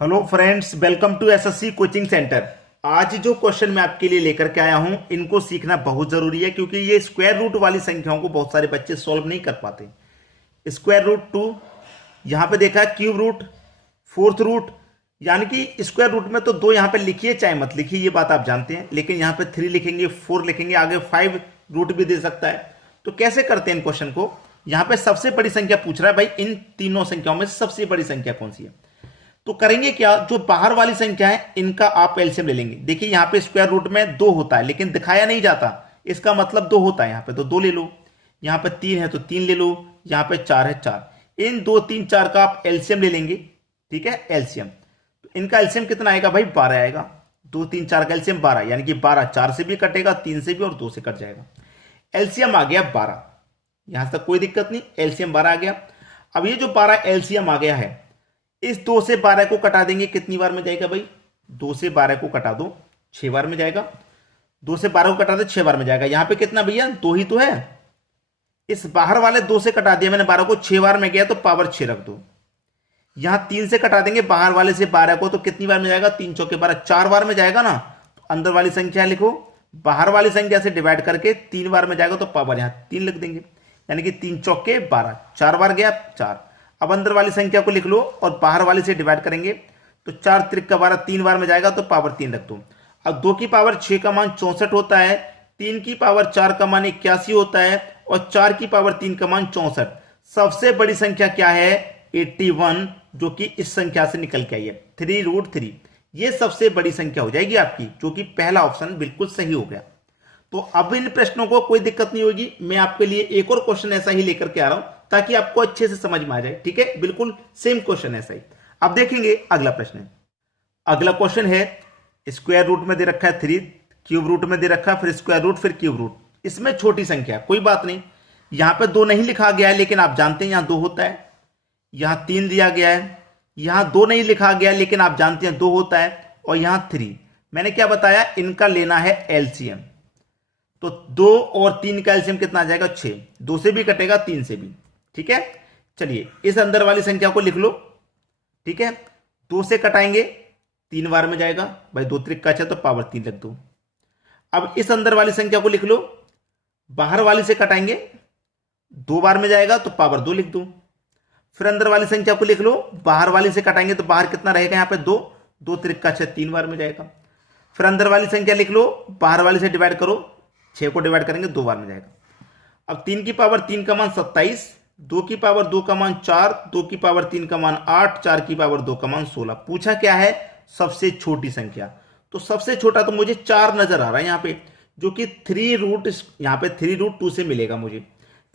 Hello friends, welcome to SSC coaching centre. आज जो question मैं आपके लिए लेकर के आया हूं, इनको सीखना बहुत जरूरी है क्योंकि ये स्क्वायर रूट वाली संख्याओं को बहुत सारे बच्चे सॉल्व नहीं कर पाते। स्क्वायर रूट टू, यहाँ पे देखा है क्यूब रूट, फोर्थ रूट, यानी कि स्क्वायर रूट में तो दो यहाँ पे लिखिए चाहे मत लिखिए, ये बात आप जानते हैं, लेकिन यहाँ पे 3 लिखेंगे, 4 लिखेंगे, आगे 5 रूट भी दे सकता है। तो कैसे करते हैं इन क्वेश्चन को? यहाँ पे सबसे बड़ी संख्या पूछ रहा है भाई, इन तीनों संख्याओं में सबसे बड़ी संख्या कौन सी है। तो करेंगे क्या, जो बाहर वाली संख्या है इनका आप एलसीएम ले लेंगे। देखिए यहाँ पे स्क्वायर रूट में 2 होता है लेकिन दिखाया नहीं जाता, इसका मतलब 2 होता है यहाँ पे, तो 2 ले लो। यहाँ पे 3 है तो 3 ले लो, यहाँ पे 4 है 4। इन 2 3 4 का आप एलसीएम ले लेंगे। ठीक है, एलसीएम। तो इनका एलसीएम कितना आएगा भाई? 12 आएगा। 2 3 4 का एलसीएम 12, यानी कि 12 4 से भी कटेगा, 3 से भी, और 2 से कट जाएगा। एलसीएम आ गया 12, यहां तक कोई दिक्कत नहीं, एलसीएम 12 आ गया। अब ये जो 12 एलसीएम आ गया है, इस 2 से 12 को कटा देंगे, कितनी बार में जाएगा भाई? 2 से 12 को कटा दो, 6 बार में जाएगा। 2 से 12 को कटा दो, 6 बार में जाएगा। यहां पे कितना भैया? 2 ही तो है। इस बाहर वाले 2 से कटा दिया मैंने 12 को, 6 बार में गया तो पावर 6 रख दो। यहां 3 से कटा देंगे बाहर वाले से 12 को, तो कितनी बार में जाएगा? 3 चौके 12, 4 बार में जाएगा ना। तो अंदर वाली संख्या लिखो, बाहर वाली संख्या से डिवाइड करके 3 बार में जाएगा तो पावर यहां 3 लिख देंगे, यानी कि 3 चौके 12, 4 बार गया 4। अब अंदर वाली संख्या को लिख लो और बाहर वाली से डिवाइड करेंगे तो 4 त्रिक का 12, 3 बार में जाएगा तो पावर 3 रख दो। अब 2 की पावर 6 का मान 64 होता है, 3 की पावर 4 का मान 81 होता है, और 4 की पावर 3 का मान 64। सबसे बड़ी संख्या क्या है? 81, जो कि इस संख्या से निकल के आई है, 3√3। ये सबसे बड़ी संख्या हो जाएगी आपकी, जो कि पहला ऑप्शन बिल्कुल सही हो गया। तो अब इन प्रश्नों को कोई दिक्कत नहीं होगी, मैं आपके लिए एक और क्वेश्चन ऐसा ही लेकर के आ रहा हूं ताकि आपको अच्छे से समझ में आ जाए। ठीक है, बिल्कुल सेम क्वेश्चन ऐसा ही। अब देखेंगे अगला प्रश्न। अगला क्वेश्चन है, स्क्वायर रूट में दे रखा है 3, क्यूब रूट में दे रखा है, फिर स्क्वायर रूट, फिर क्यूब रूट। इसमें छोटी संख्या, कोई बात नहीं, यहां पे 2 नहीं लिखा गया है लेकिन आप जानते हैं यहां 2 होता है। यहां 3 दिया गया है, यहां 2 नहीं लिखा गया लेकिन आप जानते हैं 2 होता है, और यहां 3। मैंने क्या बताया? इनका लेना है एलसीएम। तो 2 और 3 का एलसीएम कितना आ जाएगा? 6। 2 से भी कटेगा, 3 से भी। ठीक है, चलिए इस अंदर वाली संख्या को लिख लो। ठीक है, 2 से कटाएंगे, 3 बार में जाएगा भाई, 2 त्रिक का 6 तो पावर 3 लिख दो। अब इस अंदर वाली संख्या को लिख लो, बाहर वाली से कटाएंगे, 2 बार में जाएगा तो पावर 2 लिख दो। फिर अंदर वाली संख्या को लिख लो, बाहर वाली से कटाएंगे तो बाहर कितना रहेगा? यहां पे 2, 2 त्रिक का 6 3 बार में जाएगा। फिर अंदर वाली संख्या लिख लो, बाहर वाली से डिवाइड करो, 6 को डिवाइड करेंगे 2 बार में जाएगा। अब 3 की पावर 3 का मान 27, 2 की पावर 2 का मान 4, 2 की पावर 3 का मान 8, 4 की पावर 2 का मान 16। पूछा क्या है? सबसे छोटी संख्या। तो सबसे छोटा तो मुझे 4 नजर आ रहा है यहाँ पे, जो कि 3 रूट, यहाँ पे 3√2 से मिलेगा मुझे,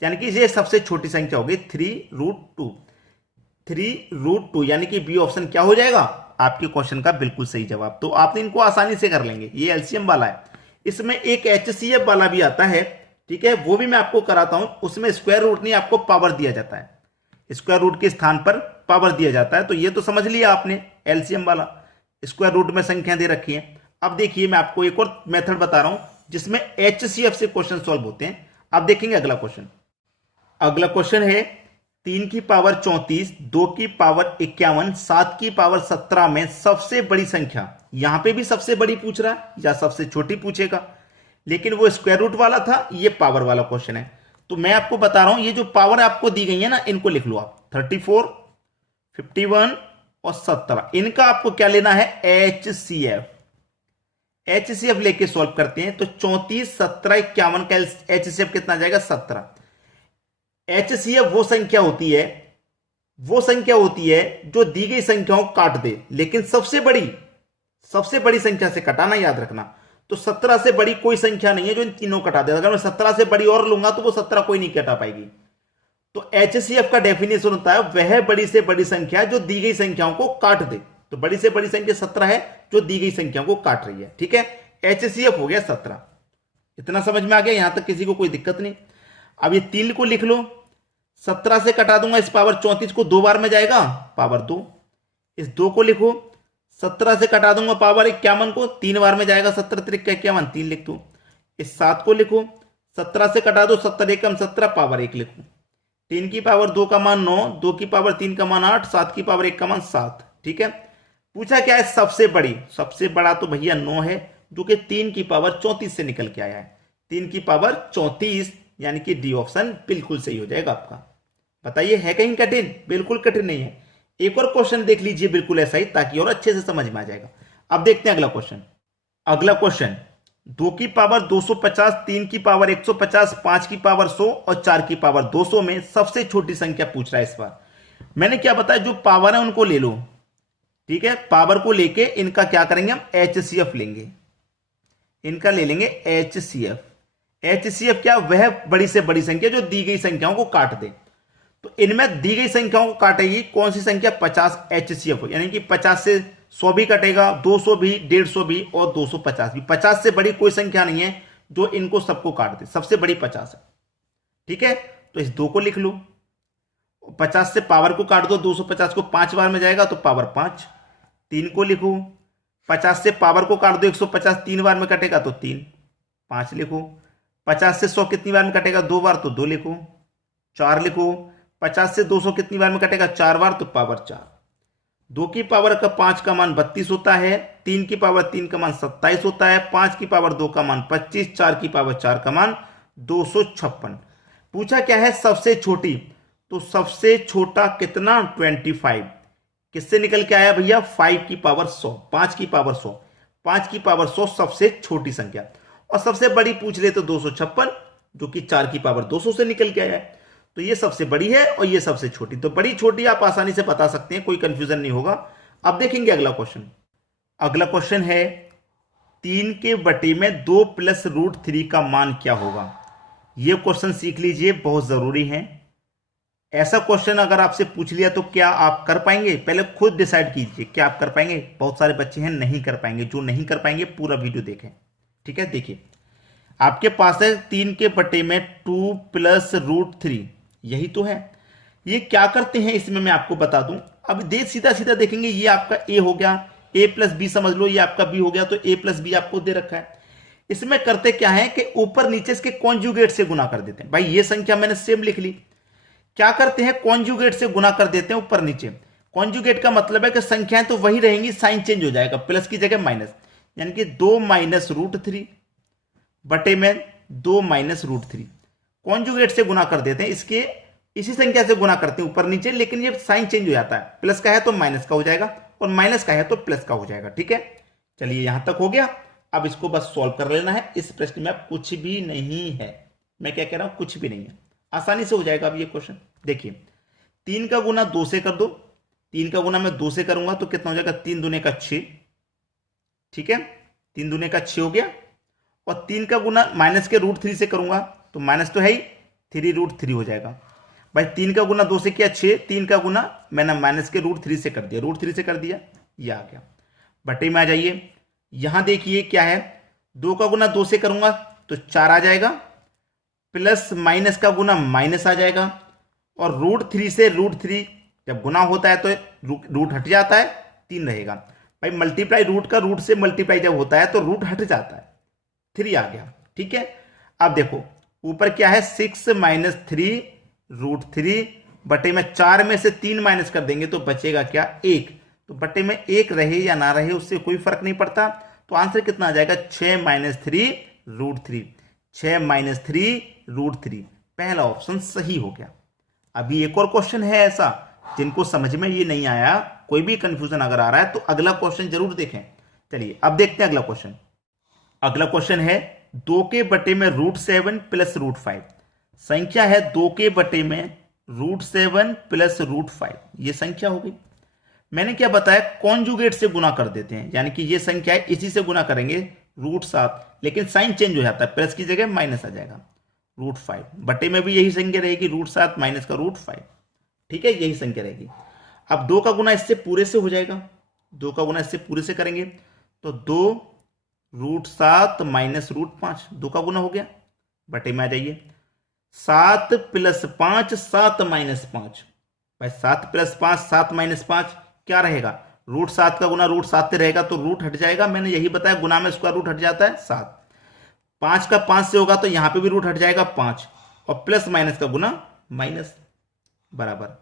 यानी कि ये सबसे छोटी संख्या होगी 3√2। 3√2 यानी कि बी ऑप्शन क्या हो जाएगा आपके क्वेश्चन का बिल्कुल सही जवाब। तो आप इनको आसानी से कर लेंगे। ये एलसीएम वाला है, इसमें एक एचसीएफ वाला भी आता है। ठीक है, वो भी मैं आपको कराता हूं। उसमें स्क्वायर रूट नहीं, आपको पावर दिया जाता है, स्क्वायर रूट के स्थान पर पावर दिया जाता है। तो ये तो समझ लिया आपने, एलसीएम वाला, स्क्वायर रूट में संख्या दे रखी है। अब देखिए मैं आपको एक और मेथड बता रहा हूं जिसमें एचसीएफ से क्वेश्चन सॉल्व होते हैं। अब देखेंगे अगला क्वेश्चन। अगला क्वेश्चन है, 3 की पावर 34, 2 की पावर 51, 7 की पावर 17 में सबसे बड़ी संख्या। यहां पे भी सबसे बड़ी पूछ रहा है या सबसे छोटी पूछेगा, लेकिन वो स्क्वायर रूट वाला था, ये पावर वाला क्वेश्चन है। तो मैं आपको बता रहा हूं, ये जो पावर आपको दी गई है ना, इनको लिख लो आप, 34, 51 और 17। इनका आपको क्या लेना है? एचसीएफ। एचसीएफ लेके सॉल्व करते हैं। तो 34, 17, 51 का एचसीएफ कितना जाएगा? 17। एचसीएफ वो संख्या होती है, जो दी गई संख्याओं को काट दे, लेकिन सबसे बड़ी संख्या से कटाना, याद रखना। तो 17 से बड़ी कोई संख्या नहीं है जो इन तीनों कटा दे। अगर मैं 17 से बड़ी और लूंगा तो वो 17 कोई नहीं कटा पाएगी। तो एचसीएफ का डेफिनेशन होता है वह बड़ी से बड़ी संख्या जो दी गई संख्याओं को काट दे। तो बड़ी से बड़ी संख्या 17 है जो दी गई संख्याओं को काट रही है। ठीक है, एचसीएफ हो गया 17। इतना समझ में आ गया? यहां तक किसी को कोई दिक्कत नहीं। अब ये 3 को लिख लो, 17 से कटा दूंगा, इस पावर 34 को 2 बार में जाएगा, पावर 2। इस 2 को लिखो, 17 से कटा दूंगा पावर 51 को, 3 बार में जाएगा, 17 त्रिक का 51, 3 लिख दो। इस 7 को लिखो, 17 से कटा दो, 17 एकम 17, पावर 1 लिखो। 3 की पावर 2 का मान 9, 2 की पावर 3 का मान 8, 7 की पावर 1 का मान 7। ठीक है, पूछा क्या है सबसे बड़ी, सबसे बड़ा तो भैया 9 है, जो कि 3 की पावर 34 से निकल के आया है। 3 की पावर 34, यानी कि डी ऑप्शन बिल्कुल सही हो जाएगा आपका। बताइए है कहीं कठिन? बिल्कुल कठिन नहीं है। एक और क्वेश्चन देख लीजिए बिल्कुल ऐसा ही, ताकि और अच्छे से समझ में आ जाएगा। अब देखते हैं अगला क्वेश्चन। अगला क्वेश्चन 2 की पावर 250, 3 की पावर 150, 5 की पावर 100 और 4 की पावर 200 में सबसे छोटी संख्या पूछ रहा है इस बार। मैंने क्या बताया, जो पावर है उनको ले लो, ठीक है। पावर को लेके इनका क्या करेंगे, हम एचसीएफ लेंगे, इनका ले लेंगे एचसीएफ। एचसीएफ क्या, वह बड़ी से बड़ी संख्या जो दी गई संख्याओं को काट दे। तो इनमें दी गई संख्याओं को काटेगी कौन सी संख्या, 50 एचसीएफ, यानी कि 50 से 100 भी कटेगा, 200 भी, 150 भी और 250 भी। 50 से बड़ी कोई संख्या नहीं है जो इनको सबको काट दे, सबसे बड़ी 50 है, ठीक है। तो इस 2 को लिख लो, 50 से पावर को काट दो, 250 को 5 बार में जाएगा तो पावर 5। 3 को लिखो, 50 से पावर को काट दो, 150 3 बार में कटेगा तो 3, 5 लिखो। 50 से 100 कितनी बार में कटेगा, 2 बार तो 2 लिखो। 4 लिखो। 50 से 200 कितनी बार में कटेगा, 4 बार तो पावर 4। 2 की पावर का 5 का मान 32 होता है, 3 की पावर 3 का मान 27 होता है, 5 की पावर 2 का मान 25, 4 की पावर 4 का मान 256। पूछा क्या है सबसे छोटी, तो सबसे छोटा कितना, 25। किससे निकल के आया भैया, 5 की पावर 100, 5 की पावर 100, 5 की पावर 100 सबसे छोटी संख्या। और सबसे बड़ी पूछ ले तो 256, जो कि 4 की पावर 200 से निकल के आया है। तो ये सबसे बड़ी है और ये सबसे छोटी, तो बड़ी छोटी आप आसानी से बता सकते हैं, कोई कंफ्यूजन नहीं होगा। अब देखेंगे अगला क्वेश्चन। अगला क्वेश्चन है 3 के बटे में 2 प्लस रूट 3 का मान क्या होगा। ये क्वेश्चन सीख लीजिए, बहुत जरूरी है। ऐसा क्वेश्चन अगर आपसे पूछ लिया तो क्या आप कर पाएंगे, पहले खुद डिसाइड कीजिए क्या आप कर पाएंगे। बहुत सारे बच्चे हैं नहीं कर पाएंगे, जो नहीं कर पाएंगे पूरा वीडियो देखें, ठीक है। देखिए आपके पास है 3 के बटे में 2 प्लस रूट 3, यही तो है। ये क्या करते हैं इसमें मैं आपको बता दूं। अब दे सीधा सीधा देखेंगे, ये आपका ए हो गया, ए प्लस बी समझ लो, ये आपका बी हो गया, तो ए प्लस बी आपको दे रखा है। इसमें करते क्या है कि ऊपर नीचे इसके कॉन्जुगेट से गुना कर देते हैं। भाई ये संख्या मैंने सेम लिख ली, क्या करते हैं कॉन्जुगेट से गुना कर देते हैं ऊपर नीचे। कॉन्जुगेट का मतलब है कि संख्याएं तो वही रहेंगी, साइन चेंज हो जाएगा, प्लस की जगह माइनस, यानी कि 2 माइनस रूट 3 बटे में 2 माइनस रूट 3। कॉन्जुगेट से गुना कर देते हैं, इसके इसी संख्या से गुना करते हैं ऊपर नीचे, लेकिन ये साइन चेंज हो जाता है, प्लस का है तो माइनस का हो जाएगा और माइनस का है तो प्लस का हो जाएगा, ठीक है। चलिए यहां तक हो गया। अब इसको बस सॉल्व कर लेना है। इस प्रश्न में अब कुछ भी नहीं है, मैं क्या कह रहा हूं, कुछ भी नहीं है, आसानी से हो जाएगा अब ये क्वेश्चन। देखिए 3 का गुना 2 से कर दो, 3 का गुना मैं 2 से करूंगा तो कितना हो जाएगा, 3 दूने का 6, ठीक है, 3 दूने का 6 हो गया। और 3 का गुना माइनस के रूट 3 से करूंगा तो माइनस तो है ही, 3 रूट 3 हो जाएगा। भाई 3 का गुना 2 से किया 6, 3 का गुना मैंने माइनस के रूट 3 से कर दिया, रूट 3 से कर दिया, ये आ गया। बटे में आ जाइए, यहां देखिए क्या है, 2 का गुना 2 से करूंगा तो 4 आ जाएगा, प्लस माइनस का गुना माइनस आ जाएगा, और रूट 3 से रूट 3 जब गुना होता है तो रूट हट जाता है, 3 रहेगा। भाई मल्टीप्लाई रूट का रूट से मल्टीप्लाई जब होता है तो रूट हट जाता है, 3 आ गया, ठीक है। अब देखो ऊपर क्या है, 6 माइनस 3 रूट 3 बटे में 4 में से 3 माइनस कर देंगे तो बचेगा क्या, 1। तो बटे में 1 रहे या ना रहे उससे कोई फर्क नहीं पड़ता। तो आंसर कितना आ जाएगा, 6 माइनस 3 रूट 3, 6 माइनस 3 रूट 3, पहला ऑप्शन सही हो गया। अभी एक और क्वेश्चन है ऐसा जिनको समझ में ये नहीं आया, कोई भी कंफ्यूजन अगर आ रहा है तो अगला क्वेश्चन जरूर देखें। चलिए अब देखते हैं अगला क्वेश्चन। अगला क्वेश्चन है 2 के बटे में रूट 7 प्लस रूट 5। संख्या है 2 के बटे में रूट 7 प्लस रूट 5, ये संख्या हो गई। मैंने क्या बताया, कॉन्जुगेट से गुना कर देते हैं, यानी कि ये संख्या है इसी से गुना करेंगे रूट 7, लेकिन साइन चेंज हो जाता है, प्लस की जगह माइनस आ जाएगा, रूट 5। बटे में भी यही संख्या रहेगी, रूट 7 माइनस का रूट 5, ठीक है, यही संख्या रहेगी। अब 2 का गुना इससे पूरे से हो जाएगा, 2 का गुना इससे पूरे से करेंगे तो 2 रूट 7 माइनस रूट 5, 2 का गुना हो गया। बटे में आ जाइए, 7 प्लस 5 7 माइनस 5। भाई 7 प्लस 5 7 माइनस 5 क्या रहेगा, रूट 7 का गुना रूट 7 से रहेगा तो रूट हट जाएगा, मैंने यही बताया गुना में स्क्वायर रूट हट जाता है 7। 5 का 5 से होगा तो यहां पे भी रूट हट जाएगा 5, और प्लस माइनस का गुना माइनस, बराबर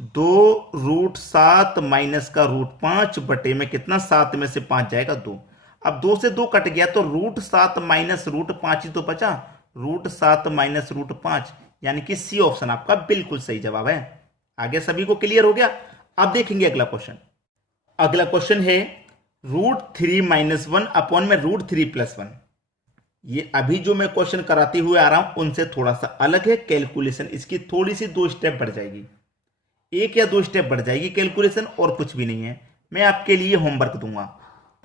2√7 माइनस का √5 बटे में कितना, 7 में से 5 जाएगा 2। अब 2 से 2 कट गया तो √7 माइनस √5 ही तो बचा, √7 माइनस √5, यानी कि सी ऑप्शन आपका बिल्कुल सही जवाब है। आगे सभी को क्लियर हो गया। अब देखेंगे अगला क्वेश्चन। अगला क्वेश्चन है √3 माइनस 1 अपॉन में √3 प्लस 1। ये अभी जो मैं क्वेश्चन कराते हुए आ रहा हूं उनसे थोड़ा सा अलग है। कैलकुलेशन इसकी थोड़ी सी 2 स्टेप बढ़ जाएगी, 1 या 2 स्टेप बढ़ जाएगी कैलकुलेशन, और कुछ भी नहीं है। मैं आपके लिए होमवर्क दूंगा।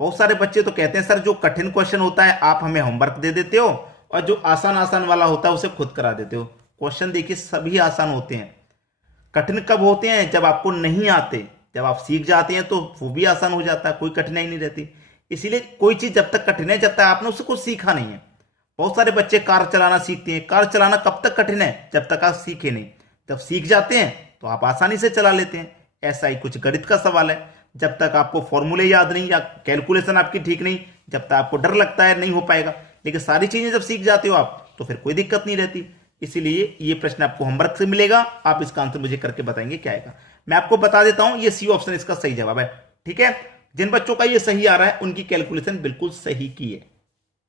बहुत सारे बच्चे तो कहते हैं सर जो कठिन क्वेश्चन होता है आप हमें होमवर्क दे देते हो और जो आसान आसान वाला होता है उसे खुद करा देते हो। क्वेश्चन देखिए सभी आसान होते हैं। कठिन कब होते हैं, जब आपको नहीं आते। जब आप सीख जाते हैं तो वो भी आसान हो जाता है, कोई कठिनाई नहीं रहती। इसीलिए कोई चीज जब तक कठिन है जब तक आपने उसे कुछ सीखा नहीं है। बहुत सारे बच्चे कार चलाना सीखते हैं। कार चलाना कब तक कठिन है, जब तक आप सीखे नहीं। जब सीख जाते हैं तो आप आसानी से चला लेते हैं। ऐसा ही कुछ गणित का सवाल है। जब तक आपको फॉर्मूले याद नहीं या कैलकुलेशन आपकी ठीक नहीं, जब तक आपको डर लगता है नहीं हो पाएगा। लेकिन सारी चीजें जब सीख जाते हो आप तो फिर कोई दिक्कत नहीं रहती। इसीलिए ये प्रश्न आपको होमवर्क से मिलेगा, आप इसका आंसर मुझे करके बताएंगे क्या आएगा। मैं आपको बता देता हूं ये सी ऑप्शन इसका सही जवाब है। ठीक है, जिन बच्चों का ये सही आ रहा है उनकी कैलकुलेशन बिल्कुल सही की है।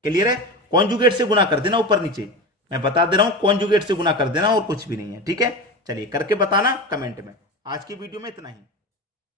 क्लियर है। कॉन्जुगेट से गुना कर देना ऊपर नीचे, मैं बता दे रहा हूं कॉन्जुगेट से गुना कर देना और कुछ भी नहीं है। ठीक है, चलिए करके बताना कमेंट में। आज की वीडियो में इतना ही।